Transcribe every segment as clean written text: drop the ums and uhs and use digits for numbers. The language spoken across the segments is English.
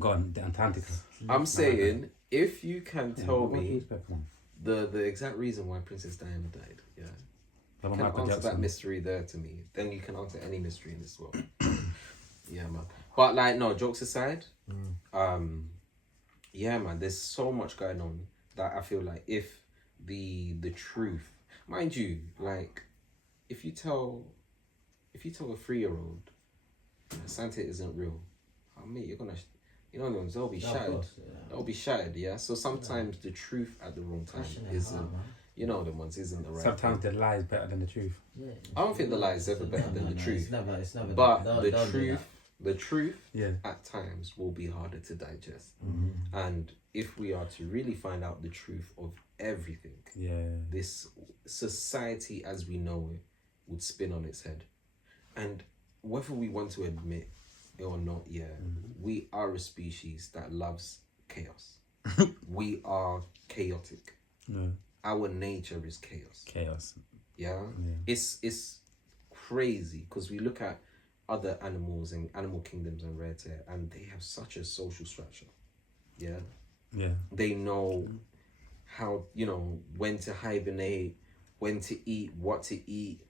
Gone, the Antarctica. I'm saying, if you can tell What do you me expect from the exact reason why Princess Diana died, yeah, them? can Michael answer Jackson. that mystery there to me, then you can answer any mystery in this world. Yeah, man. But like, no, jokes aside, yeah, man, there's so much going on that I feel like if the truth, mind you, like, if you tell a 3-year-old Santa isn't real, oh, mate, you're gonna, they'll be shattered. They'll be shattered, yeah. So sometimes the truth at the wrong time isn't, the ones isn't the right. Sometimes thing. the lie is better than the truth. Yeah, I don't think the lie is ever better than the truth. It's never. But Don't the do truth, that. the truth, Yeah. at times will be harder to digest. Mm-hmm. And if we are to really find out the truth of everything, this society as we know it would spin on its head. And whether we want to admit it or not, we are a species that loves chaos. We are chaotic. No. Our nature is chaos. Chaos. Yeah. It's crazy because we look at other animals and animal kingdoms and rare tear, and they have such a social structure. Yeah. They know how, when to hibernate, when to eat, what to eat,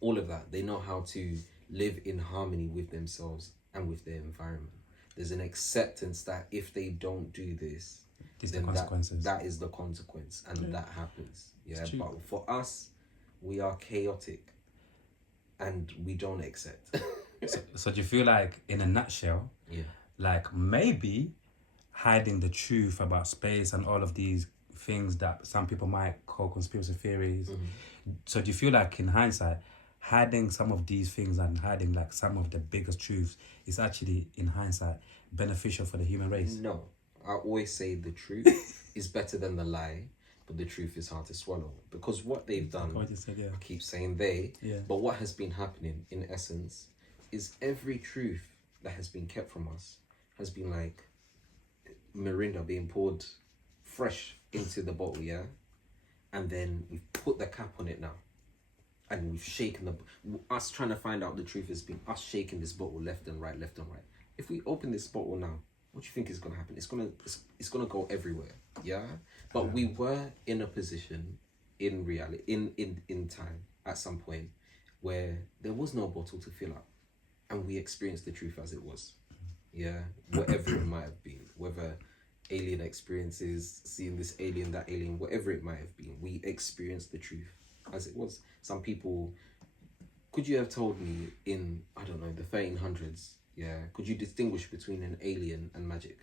all of that. They know how to live in harmony with themselves and with their environment. There's an acceptance that if they don't do this, then that is the consequence, and that happens. Yeah, but for us, we are chaotic, and we don't accept. So do you feel like, in a nutshell, like maybe hiding the truth about space and all of these things that some people might call conspiracy theories? So do you feel like, in hindsight, hiding some of these things and hiding like some of the biggest truths is actually, in hindsight, beneficial for the human race? No. I always say the truth is better than the lie, but the truth is hard to swallow. Because what they've done, I keep saying but what has been happening in essence is every truth that has been kept from us has been like Mirinda being poured fresh into the bottle, and then we've put the cap on it now. And we've shaken us trying to find out the truth has been us shaking this bottle left and right. If we open this bottle now, what do you think is going to happen? It's gonna go everywhere, But we were in a position, in reality, in time, at some point, where there was no bottle to fill up, and we experienced the truth as it was, whatever it might have been, whether alien experiences, seeing this alien, that alien, whatever it might have been, we experienced the truth as it was. Some people, could you have told me in, I don't know, the 1300s, could you distinguish between an alien and magic?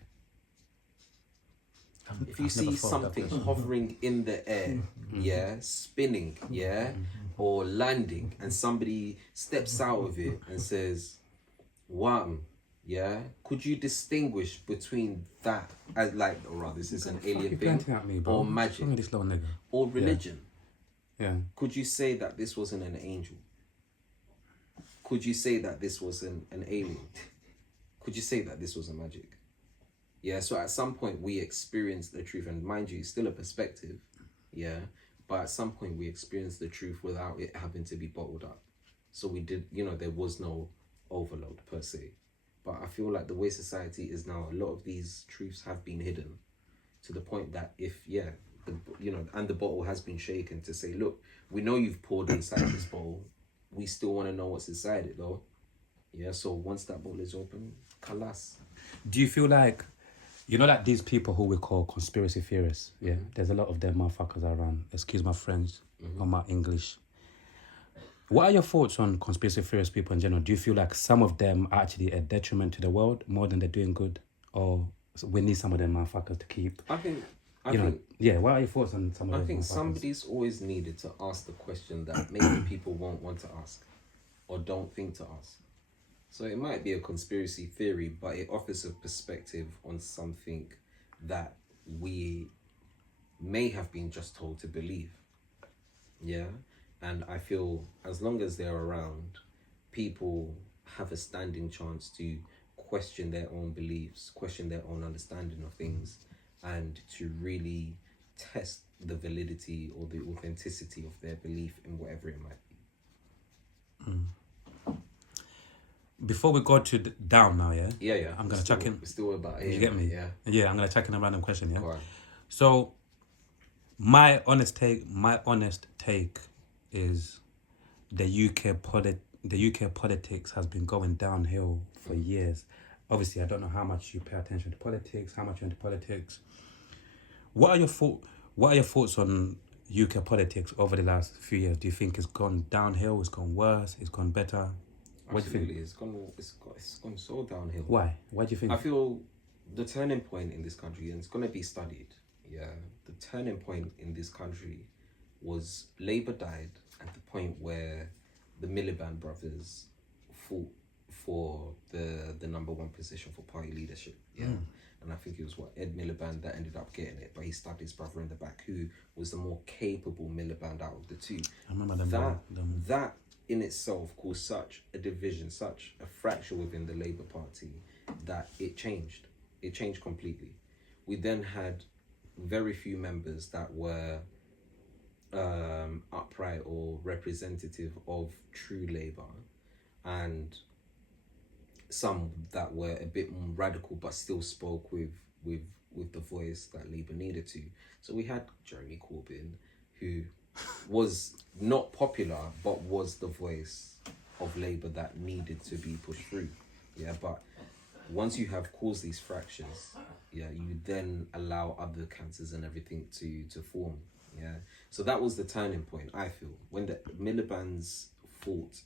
If you see something hovering in the air, spinning, or landing, and somebody steps out of it and says, wow, could you distinguish between that as like, this is an alien thing, or magic, or religion? Could you say that this wasn't an angel? Could you say that this was an alien? Could you say that this was a magic? So at some point we experienced the truth, and mind you, it's still a perspective, but at some point we experienced the truth without it having to be bottled up. So we did, there was no overload per se. But I feel like the way society is now, a lot of these truths have been hidden to the point that if, and the bottle has been shaken to say, look, we know you've poured inside this bottle, we still want to know what's inside it though. So once that bottle is open, kalas. Do you feel like, like these people who we call conspiracy theorists, there's a lot of them motherfuckers around, excuse my French or my English. What are your thoughts on conspiracy theorist people in general? Do you feel like some of them are actually a detriment to the world more than they're doing good? Or we need some of them motherfuckers to keep... I think, what are your thoughts on some of them? I think somebody's always needed to ask the question that maybe people won't want to ask or don't think to ask. So it might be a conspiracy theory, but it offers a perspective on something that we may have been just told to believe. And I feel as long as they're around, people have a standing chance to question their own beliefs, question their own understanding of things, and to really test the validity or the authenticity of their belief in whatever it might be. before we go to down now, yeah? Yeah. I'm going to chuck in. We're still about You get me? Yeah. Yeah, I'm going to chuck in a random question, yeah? Go on. So, my honest take is the UK politics has been going downhill for years. Obviously, I don't know how much you pay attention to politics, how much you're into politics. What are your thoughts on UK politics over the last few years? Do you think it's gone downhill? It's gone worse? It's gone better? What Absolutely, do you think? it's gone so downhill. Why? Why do you think? I feel the turning point in this country, and it's going to be studied. Yeah, the turning point in this country was Labour died at the point where the Miliband brothers fought for the number one position for party leadership. Yeah. And I think it was Ed Miliband that ended up getting it, but he stabbed his brother in the back, who was the more capable Miliband out of the two. I remember them. That in itself caused such a division, such a fracture within the Labour Party, that it changed. It changed completely. We then had very few members that were upright or representative of true Labour, and some that were a bit more radical but still spoke with the voice that Labour needed to. So we had Jeremy Corbyn, who was not popular but was the voice of Labour that needed to be pushed through. Yeah, but once you have caused these fractures, yeah, you then allow other cancers and everything to form. Yeah, so that was the turning point, I feel, when the Miliband's fought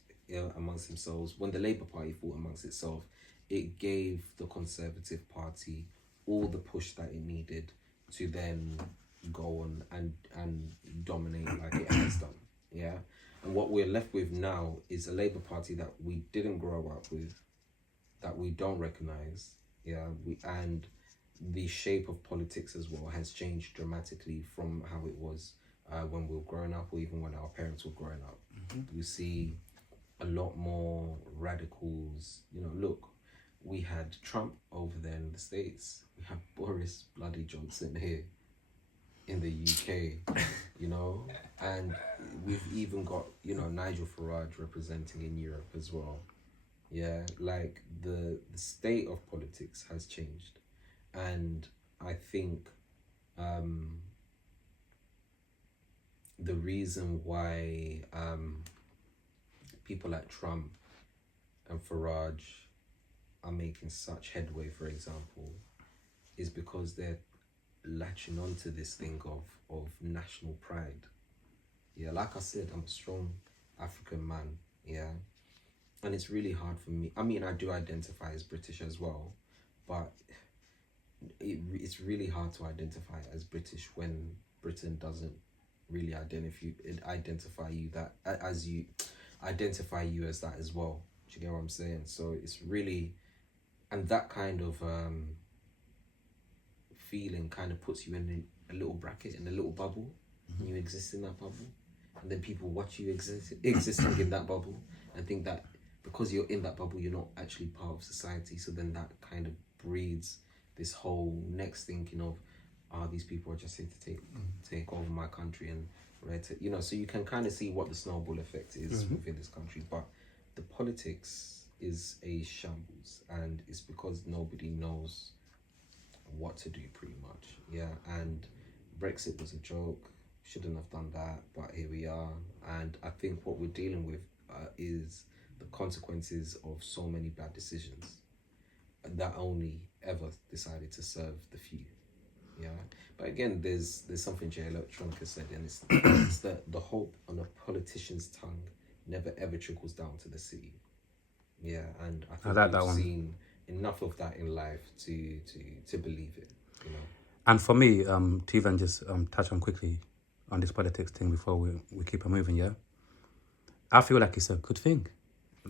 amongst themselves, when the Labour Party fought amongst itself. It gave the Conservative Party all the push that it needed to then go on and dominate like it has done. Yeah, and what we're left with now is a Labour Party that we didn't grow up with, that we don't recognise. Yeah, and the shape of politics as well has changed dramatically from how it was when we were growing up, or even when our parents were growing up. We see a lot more radicals. You know, look, we had Trump over there in the States. We have Boris bloody Johnson here in the UK, you know, and we've even got, you know, Nigel Farage representing in Europe as well. Yeah, like the state of politics has changed, and I think the reason why people like Trump and Farage are making such headway, for example, is because they're latching onto this thing of national pride. Yeah, like I said, I'm a strong African man. Yeah, and it's really hard for me. I mean, I do identify as British as well, but it's really hard to identify as British when Britain doesn't really identify you as that as well. Do you get what I'm saying? So it's really, and that kind of feeling kind of puts you in a little bracket, in a little bubble, and you exist in that bubble, and then people watch you existing in that bubble and think that because you're in that bubble, you're not actually part of society. So then that kind of breeds this whole next thinking of, these people are just here to take over my country, and you know, so you can kind of see what the snowball effect is within this country. But the politics is a shambles, and it's because nobody knows what to do, pretty much. Yeah, and Brexit was a joke, shouldn't have done that, but here we are. And I think what we're dealing with is the consequences of so many bad decisions that only ever decided to serve the few. Yeah, but again, there's something Jay Electronica said, and it's that the hope on a politician's tongue never ever trickles down to the city. Yeah, and I think we've seen enough of that in life to believe it, you know. And for me, to even just touch on quickly on this politics thing before we keep on moving, yeah, I feel like it's a good thing.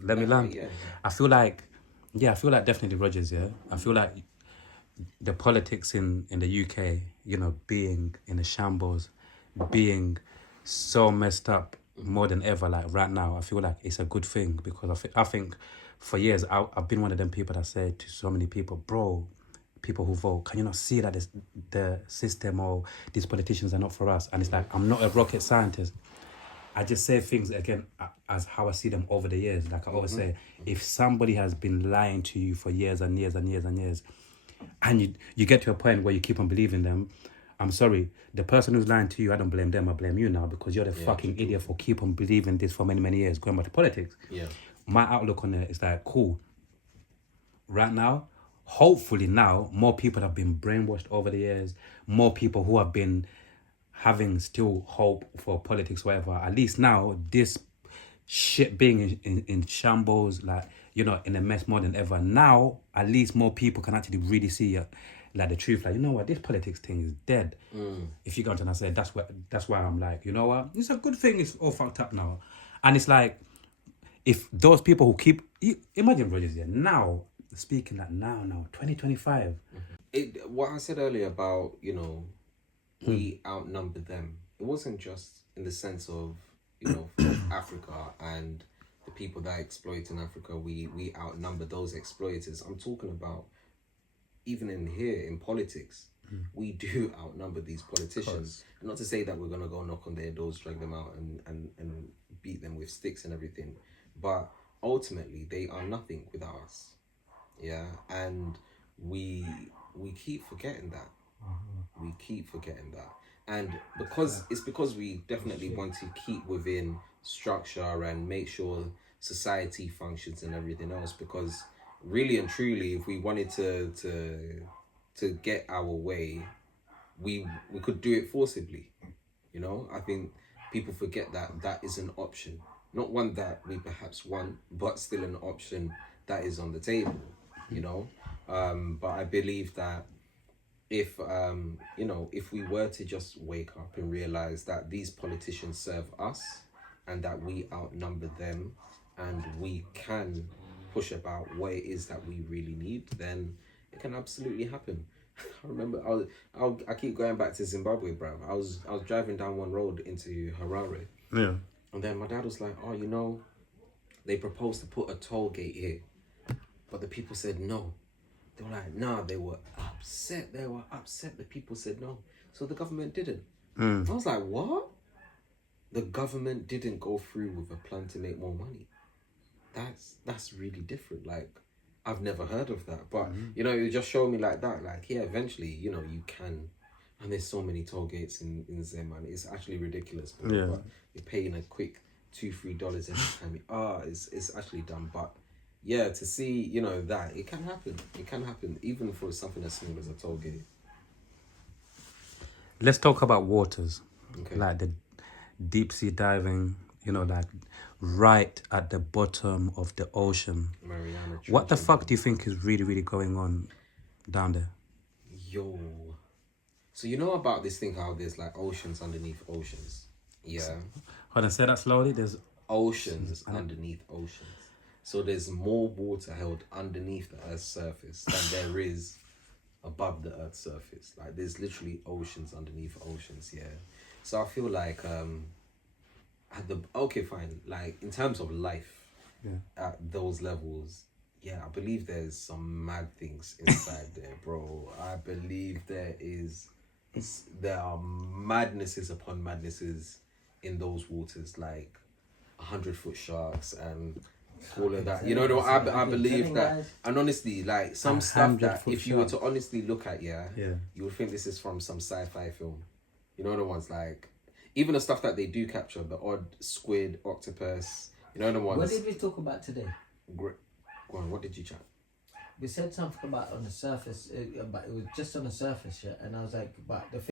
Let me land. Yeah. I feel like definitely Rogers, yeah. I feel like the politics in the UK, you know, being in a shambles, being so messed up more than ever, like right now, I feel like it's a good thing, because I think for years I've been one of them people that said to so many people, bro, people who vote, can you not see that the system or these politicians are not for us? And it's like, I'm not a rocket scientist, I just say things again as how I see them over the years. Like I always say, if somebody has been lying to you for years and years and years and years, and you get to a point where you keep on believing them, I'm sorry, the person who's lying to you, I don't blame them, I blame you now, because you're the fucking idiot for keep on believing this for many, many years, going back to politics. Yeah. My outlook on it is like, cool. Right now, hopefully now, more people have been brainwashed over the years, more people who have been having still hope for politics, whatever. At least now, this shit being in shambles, like, you know, in a mess more than ever. Now, at least more people can actually really see like the truth. Like, you know what, this politics thing is dead. If you go to and I say, that's why I'm like, you know what, it's a good thing. It's all fucked up now, and it's like, if those people who keep imagine Rogers here now speaking like now 2025. What I said earlier about, you know, we outnumber them. It wasn't just in the sense of, you know, of Africa and the people that exploit in Africa. We outnumber those exploiters. I'm talking about even in here in politics. We do outnumber these politicians. Not to say that we're gonna go knock on their doors, drag them out, and beat them with sticks and everything, but ultimately they are nothing without us. Yeah, and we keep forgetting that. We keep forgetting that, and because we definitely want to keep within structure and make sure society functions and everything else. Because really and truly, if we wanted to get our way, we could do it forcibly. You know, I think people forget that that is an option, not one that we perhaps want, but still an option that is on the table. You know, but I believe that if you know, if we were to just wake up and realize that these politicians serve us and that we outnumber them and we can push about what it is that we really need, then it can absolutely happen. I remember I keep going back to Zimbabwe, bro. I was driving down one road into Harare, and then my dad was like, oh, you know, they proposed to put a toll gate here, but the people said no. They were like, nah, they were upset. The people said no. So the government didn't. I was like, what? The government didn't go through with a plan to make more money. That's really different. Like, I've never heard of that. But, you know, it just showed me like that. Like, yeah, eventually, you know, you can. And there's so many toll gates in Zim, man. It's actually ridiculous. But you're paying a quick $2-3 every time. It's actually dumb. But yeah, to see, you know, that it can happen. It can happen, even for something as small as a toll gate. Let's talk about waters. Okay. Like the deep sea diving, you know, like right at the bottom of the ocean. Mariana. What the fuck do you think is really, really going on down there? Yo. So you know about this thing, how there's like oceans underneath oceans? Yeah. Hold on, say that slowly. There's oceans underneath oceans. So there's more water held underneath the Earth's surface than there is above the Earth's surface. Like, there's literally oceans underneath oceans, yeah. So I feel like like in terms of life, at those levels, yeah, I believe there's some mad things inside there, bro. I believe there are madnesses upon madnesses in those waters, like 100-foot sharks and all of that. You know, I believe that. And honestly, like some stuff that if you were to honestly look at, you would think this is from some sci-fi film. You know the ones like, even the stuff that they do capture, the odd squid, octopus. You know the ones. What did we talk about today? Go on, what did you chat? We said something about on the surface, but it was just on the surface, yeah. And I was like, but the